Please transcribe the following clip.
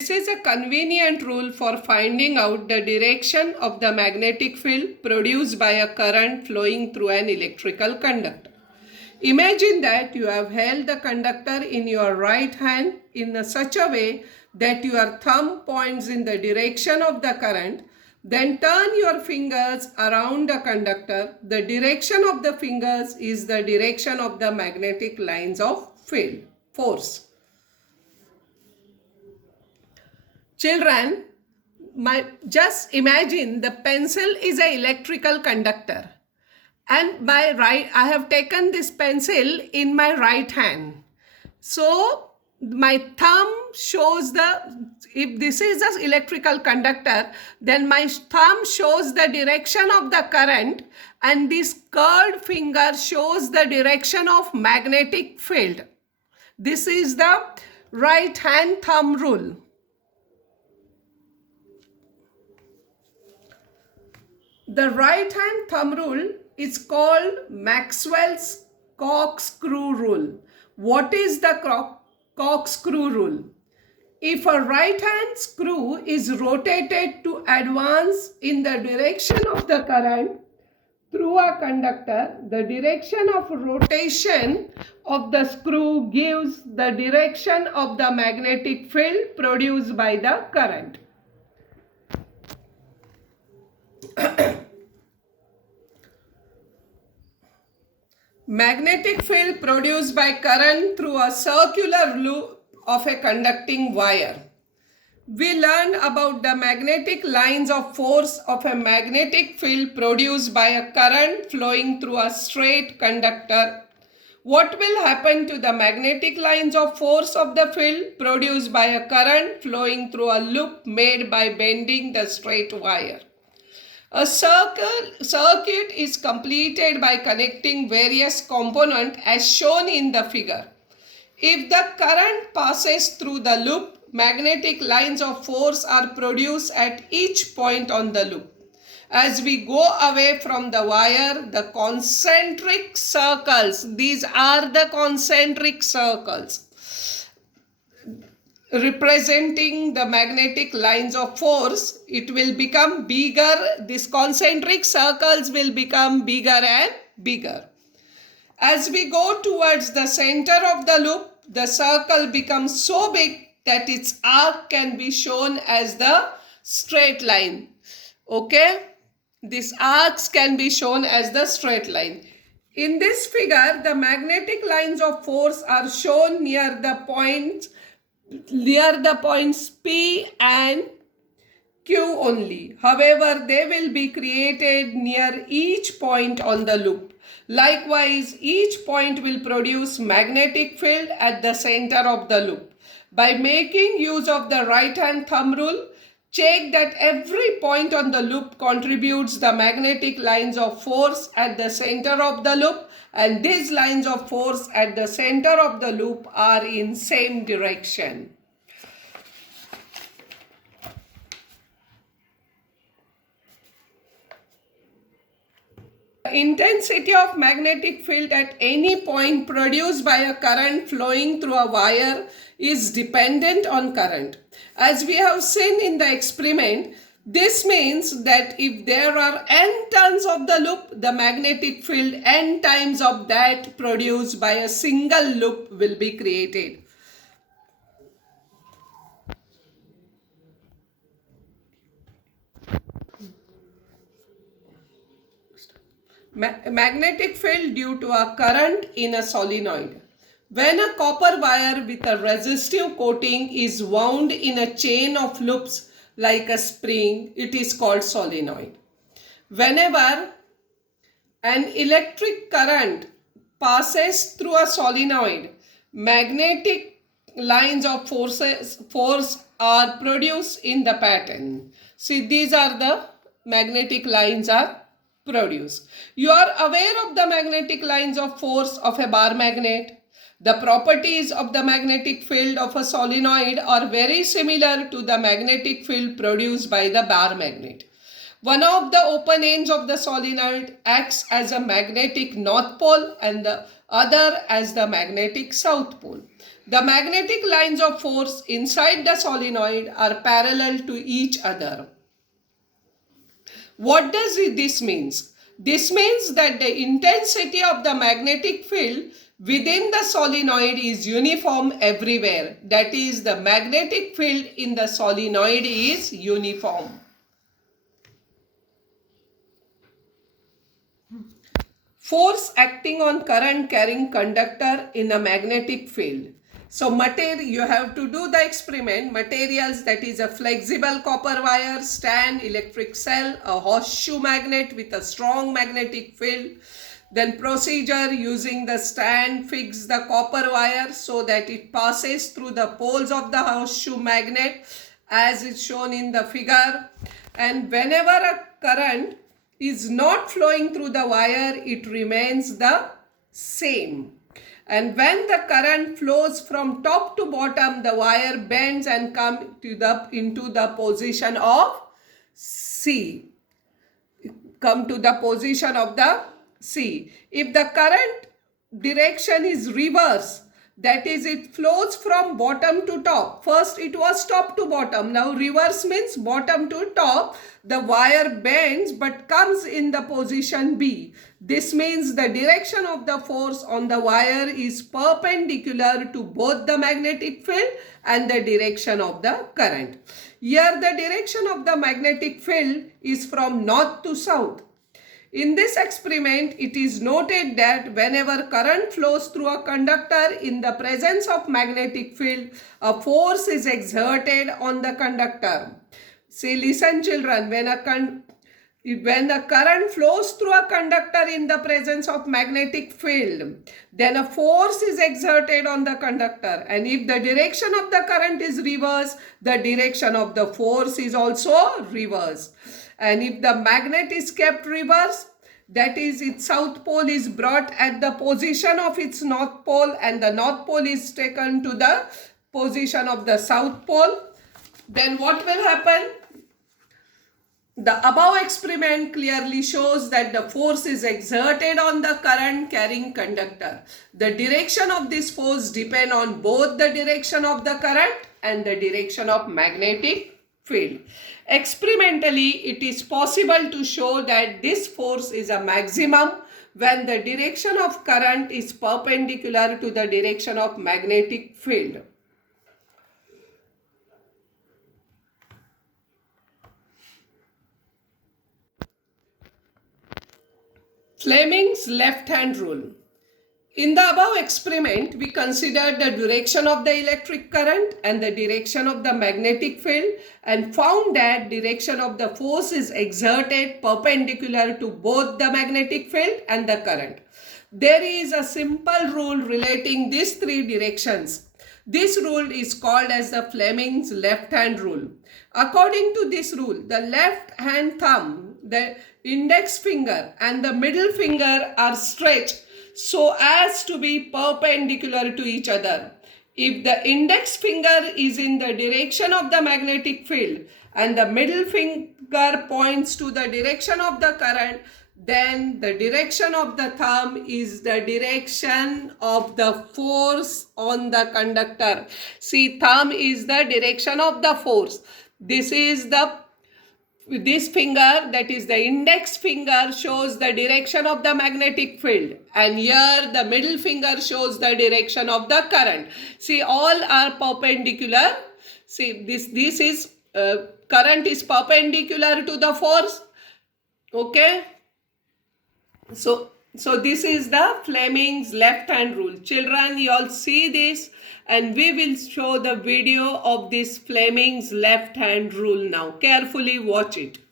This is a convenient rule for finding out the direction of the magnetic field produced by a current flowing through an electrical conductor. Imagine that you have held the conductor in your right hand in such a way that your thumb points in the direction of the current. Then turn your fingers around the conductor. The direction of the fingers is the direction of the magnetic lines of field force. Children, just imagine the pencil is an electrical conductor, and I have taken this pencil in my right hand. So my thumb shows if this is an electrical conductor, then my thumb shows the direction of the current, and this curved finger shows the direction of magnetic field. This is the right hand thumb rule. The right hand thumb rule is called Maxwell's corkscrew rule. What is the corkscrew rule? If a right hand screw is rotated to advance in the direction of the current through a conductor, the direction of rotation of the screw gives the direction of the magnetic field produced by the current. Magnetic field produced by current through a circular loop of a conducting wire. We learned about the magnetic lines of force of a magnetic field produced by a current flowing through a straight conductor. What will happen to the magnetic lines of force of the field produced by a current flowing through a loop made by bending the straight wire? A circuit is completed by connecting various components as shown in the figure. If the current passes through the loop, magnetic lines of force are produced at each point on the loop. As we go away from the wire, the concentric circles, these are the concentric circles representing the magnetic lines of force, it will become bigger. These concentric circles will become bigger and bigger. As we go towards the center of the loop, the circle becomes so big that its arc can be shown as the straight line. Okay? These arcs can be shown as the straight line. In this figure, the magnetic lines of force are shown near the points P and Q only. However, they will be created near each point on the loop. Likewise, each point will produce magnetic field at the center of the loop. By making use of the right hand thumb rule, check that every point on the loop contributes the magnetic lines of force at the center of the loop, and these lines of force at the center of the loop are in same direction. The intensity of magnetic field at any point produced by a current flowing through a wire is dependent on current. As we have seen in the experiment, this means that if there are n turns of the loop, the magnetic field n times of that produced by a single loop will be created. Magnetic field due to a current in a solenoid. When a copper wire with a resistive coating is wound in a chain of loops like a spring, it is called solenoid. Whenever an electric current passes through a solenoid, magnetic lines of force are produced in the pattern. See, these are the magnetic lines are produced. You are aware of the magnetic lines of force of a bar magnet. The properties of the magnetic field of a solenoid are very similar to the magnetic field produced by the bar magnet. One of the open ends of the solenoid acts as a magnetic north pole and the other as the magnetic south pole. The magnetic lines of force inside the solenoid are parallel to each other. What does this mean? This means that the intensity of the magnetic field within the solenoid is uniform everywhere. That is, the magnetic field in the solenoid is uniform. Force acting on current carrying conductor in a magnetic field. So you have to do the experiment. Materials, that is a flexible copper wire, stand, electric cell, a horseshoe magnet with a strong magnetic field. Then procedure, using the stand, fix the copper wire so that it passes through the poles of the horseshoe magnet as is shown in the figure. And whenever a current is not flowing through the wire, it remains the same. And when the current flows from top to bottom, the wire bends and comes into the position of C. Come to the position of the C. If the current direction is reverse, that is, it flows from bottom to top. First it was top to bottom. Now reverse means bottom to top. The wire bends but comes in the position B. This means the direction of the force on the wire is perpendicular to both the magnetic field and the direction of the current. Here the direction of the magnetic field is from north to south. In this experiment, it is noted that whenever current flows through a conductor in the presence of magnetic field, a force is exerted on the conductor. See, listen children, when the current flows through a conductor in the presence of magnetic field, then a force is exerted on the conductor. And if the direction of the current is reverse, the direction of the force is also reverse. And if the magnet is kept reverse, that is, its south pole is brought at the position of its north pole and the north pole is taken to the position of the south pole, then what will happen? The above experiment clearly shows that the force is exerted on the current carrying conductor. The direction of this force depends on both the direction of the current and the direction of magnetic field. Experimentally, it is possible to show that this force is a maximum when the direction of current is perpendicular to the direction of magnetic field. Fleming's left-hand rule. In the above experiment, we considered the direction of the electric current and the direction of the magnetic field and found that direction of the force is exerted perpendicular to both the magnetic field and the current. There is a simple rule relating these three directions. This rule is called as the Fleming's left-hand rule. According to this rule, the left hand thumb, the index finger and the middle finger are stretched so as to be perpendicular to each other. If the index finger is in the direction of the magnetic field and the middle finger points to the direction of the current, then the direction of the thumb is the direction of the force on the conductor. See, thumb is the direction of the force. This finger, that is the index finger, shows the direction of the magnetic field, and here the middle finger shows the direction of the current. See, all are perpendicular. See, this is current is perpendicular to the force. Okay, so this is the Fleming's left-hand rule. Children, you all see this, and we will show the video of this Fleming's left-hand rule now. Carefully watch it.